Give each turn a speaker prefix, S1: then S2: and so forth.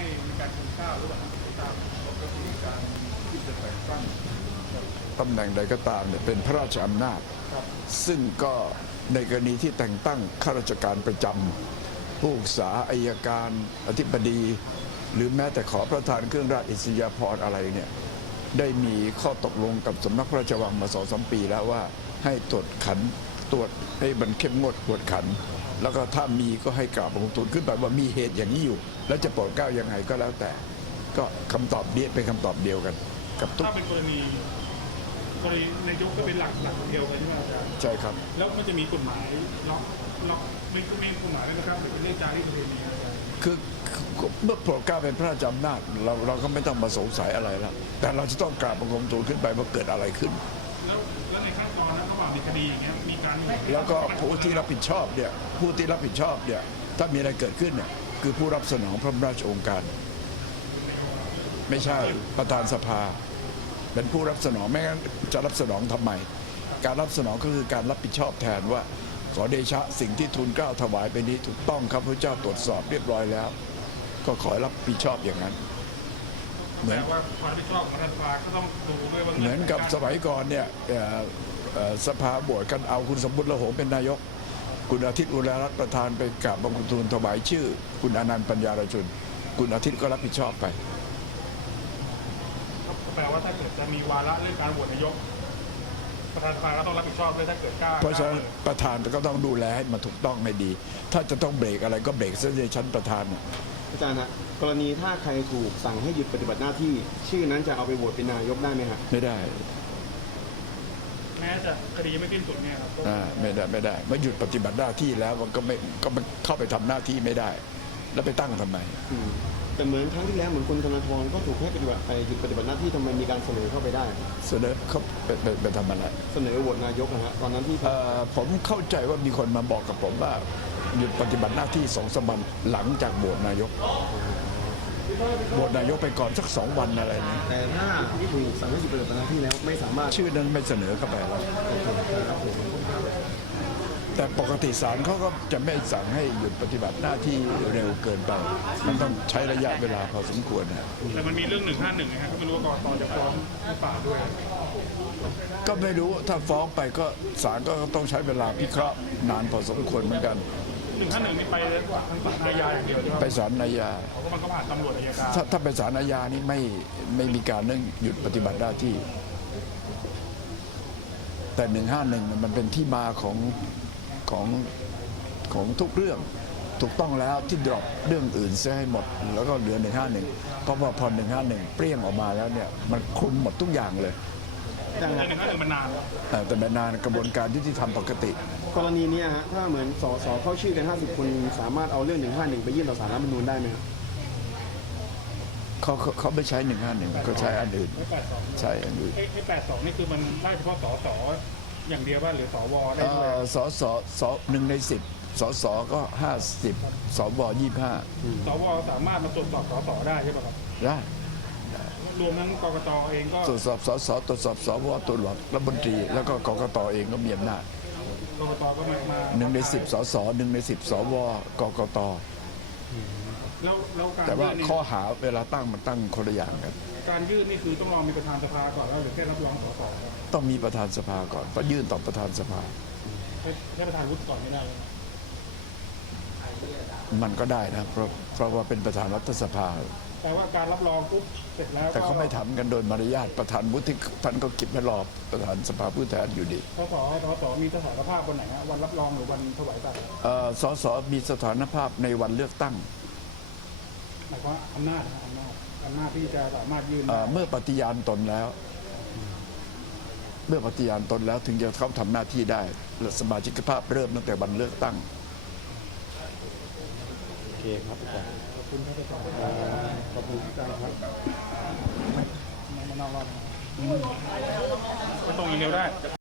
S1: มีการคุมข้าวหรือว่าตามก็คือการที่จะแต่งตั้ง
S2: ตำแหน่งใดก็ตามเนี่ยเป็นพระราชอำนาจซึ่งก็ในกรณีที่แต่งตั้งข้าราชการประจำผู้ศึกษาอัยการอธิบดี หรือแม้แต่ขอประทานเครื่องราชอิสริยาภรณ์อะไรเนี่ยได้มีข้อตกลงกับสำนักพระราชวังมา2-3 ปีแล้วว่าให้ตรวจขันตรวจให้มันเข้มงวดกวดขัน แล้วก็ถ้ามีก็ให้กราบบังคมทูลขึ้นไปว่ามีเหตุอย่างนี้อยู่ แล้วจะโปรดเกล้ายังไงก็แล้วแต่ก็คำตอบเดียวเป็นคำตอบเดียวกันกับทุก
S1: ถ้าเป็นกรณีนายกก็เป็นหลักเดียวกันใช่ไหมอาจารย์
S2: ใช่ครับ
S1: แล้วมันจะมีกฎหมายล็อกไม่กฎหมายนะครับเป็นเรื่องจารีตประเพณี
S2: คือเมื่อโปรดเกล้าเป็นพระราชอำนาจเราก็ไม่ต้องมาสงสัยอะไรแล้วแต่เราจะต้องกราบบังคมทูลขึ้นไปว่าเกิดอะไรขึ้น
S1: แล้วในขั้นตอนนั้นระหว่างมีคดีอย่างเงี้ยมีการ
S2: แล้วก็ผู้ที่รับผิดชอบเนี่ยถ้ามีอะไรเกิดขึ้นเนี่ยคือผู้รับสนองพระราชโองการไม่ใช่ประธานสภาเป็นผู้รับสนองไม่งั้นจะรับสนองทำไมการรับสนองก็คือการรับผิดชอบแทนว่าขอเดชะสิ่งที่ทูลเกล้าถวายไปนี้ถูกต้องครับพระเจ้าตรวจสอบเรียบร้อยแล้วก็ขอรับผิดชอบอย่างนั้นเหมือน
S1: ว่าความรับผิดชอบของรัฐบาลก็ต้องดูด้วยว่า
S2: เหมือนกับสมัยก่อนเนี่ยสภาโหวตกันเอาคุณสมบุติละหงเป็นนายกคุณอาทิตย์อุไรรัตน์ประธานไปกราบบังคมทูลถวายชื่อคุณอนันต์ปัญญารชุนคุณอาทิตย์ก็รับผิดชอบไป
S1: แปลว่าถ้าเกิดจะมีวาระเรื่องการโหวตนายกประธานสภาก็ต้องรับผิดชอบด้วยถ้าเกิดกล้า
S2: เพราะฉะนั้นประธานก็ต้องดูแลให้มันถูกต้องให้ดีถ้าจะต้องเบรกอะไรก็เบรกซะในชั้นประธาน
S3: อาจารย์ฮะกรณีถ้าใครถูกสั่งให้หยุดปฏิบัติหน้าที่ชื่อนั้นจะเอาไปโหวตเป็นนายกได้ไหมครับ
S2: ไม่ได้
S1: แม้จะคดีไม่สิ้นสุดเนี่ยครับ
S2: ไม่ได้เมื่อหยุดปฏิบัติหน้าที่แล้วมันก็เข้าไปทำหน้าที่ไม่ได้แล้วไปตั้งทำไม
S3: แต่เหมือนครั้งที่แล้วเหมือนคุณธนาธรก็ถูกให้หยุดปฏิบัติหน้าที่ทำไมมีการเสนอเข้าไปได้
S2: เสนอเขาไปทำอะไร
S3: เสนอโหวตนายกนะฮะตอนนั้นที่
S2: ผมเข้าใจว่ามีคนมาบอกกับผมว่าหยุดปฏิบัติหน้าที่2-3 วันหลังจากโหวตนายกโหวตนายกไปก่อนสัก2 วันอะไรนี้
S3: แต่ถ้าถูกสั่งให้หยุดปฏิบัติหน้าที่แล้วไม่สามารถ
S2: ชื่อนั้นไม่เสนอเข้าไปแล้วแต่ปกติศาลเขาก็จะไม่สั่งให้หยุดปฏิบัติหน้าที่เร็วเกินไปมันต้องใช้ระยะเวลาพอสมควรนะ
S1: แต่มันมีเรื่อง151นะครับก็ไม่รู้ว่ากกต.จะฟ้องหรือเปล่าด้วย
S2: ก็ไม่รู้ถ้าฟ้องไปก็ศาลก็ต้องใช้เวลาพิเคราะห์นานพอสมควรเหมือนกัน
S1: 151นี่ไปทางศาลอาญาอย่างเดียว
S2: ไปศาลอาญา
S1: เพราะมันก็ผ่านตำรวจอัยการ
S2: ถ้าไปศาลอาญานี่ไม่มีการเรื่องหยุดปฏิบัติหน้าที่แต่151มันเป็นที่มาของทุกเรื่องถูกต้องแล้วที่ดรอปเรื่องอื่นเสียให้หมดแล้วก็เหลือ151เพราะว่าพอ151เปรี้ยงออกมาแล้วเนี่ยมันคลุมหมดทุกอย่างเลย
S1: แต่151มันนาน
S2: แต่เป็นนานกระบวนการยุติธรรมปกติ
S3: กรณีนี้ฮะถ้าเหมือนสสเข้าชื่อกัน50 คนสามารถเอาเรื่อง151ไปยื่นต่อศาลรัฐธรรมนูญได้ไหมครับ
S2: เขาไม่ใช้151เขาใช้อันอื่นใช้อันอื่น
S1: 82นี่คือมันได้เฉพาะสสอย่างเดียวว่าหรือสวได้ด้วย
S2: ส1 ใน 10สสก็50สว25
S1: สวสามารถมาตรวจสอบสสได้ใช่ไหมครับ
S2: ได้
S1: รวมทั้งกกตเองก็
S2: ตรวจสอบสสตรวจสอบสวตรวจสอบรัฐมนตรีแล้วก็กกตเองก็มีอำนาจ
S1: กกตก็มา
S2: 1 ใน 10สส1 ใน 10สวกกตแต่ว่าข้อหาเวลาตั้งมันตั้งคนละอย่างกัน
S1: การยื่นนี่คือต้องรอมีประธานสภาก่อนแล้วหรือแค่รับรองสส
S2: ต้องมีประธานสภาก่อนต้องยื่นต่อประธานสภา
S1: แค่ประธานวุฒิก่อนไม่ได้
S2: มันก็ได้นะเพราะว่าเป็นประธานรัฐสภา
S1: แต่ว่าการรับรองปุ๊บเสร็จแล้ว
S2: แต่เขาไม่ทำกันโดยมารยาทประธานวุฒิท่านก็เก็บไว้รอประธานสภาผู้แทนอยู่ดี
S1: สสมีสถานภาพวันไหนฮะวันรับรองหรือวันถวายสัตย์
S2: สสมีสถานภาพในวันเลือกตั้ง
S1: หมายความอำนาจที่จะสามารถยื่น
S2: เมื่อปฏิญาณตนแล้วถึงจะเข้าทำหน้าที่ได้และสมาชิกภาพเริ่มตั้งแต่วันเลือกตั้ง
S3: โอเคครับอาจารย์
S1: ขอบคุณครับอาจารย์ขอบคุณอาจารย์ครับไม่นอกรอบไม่ตรงอย่างเดียวได้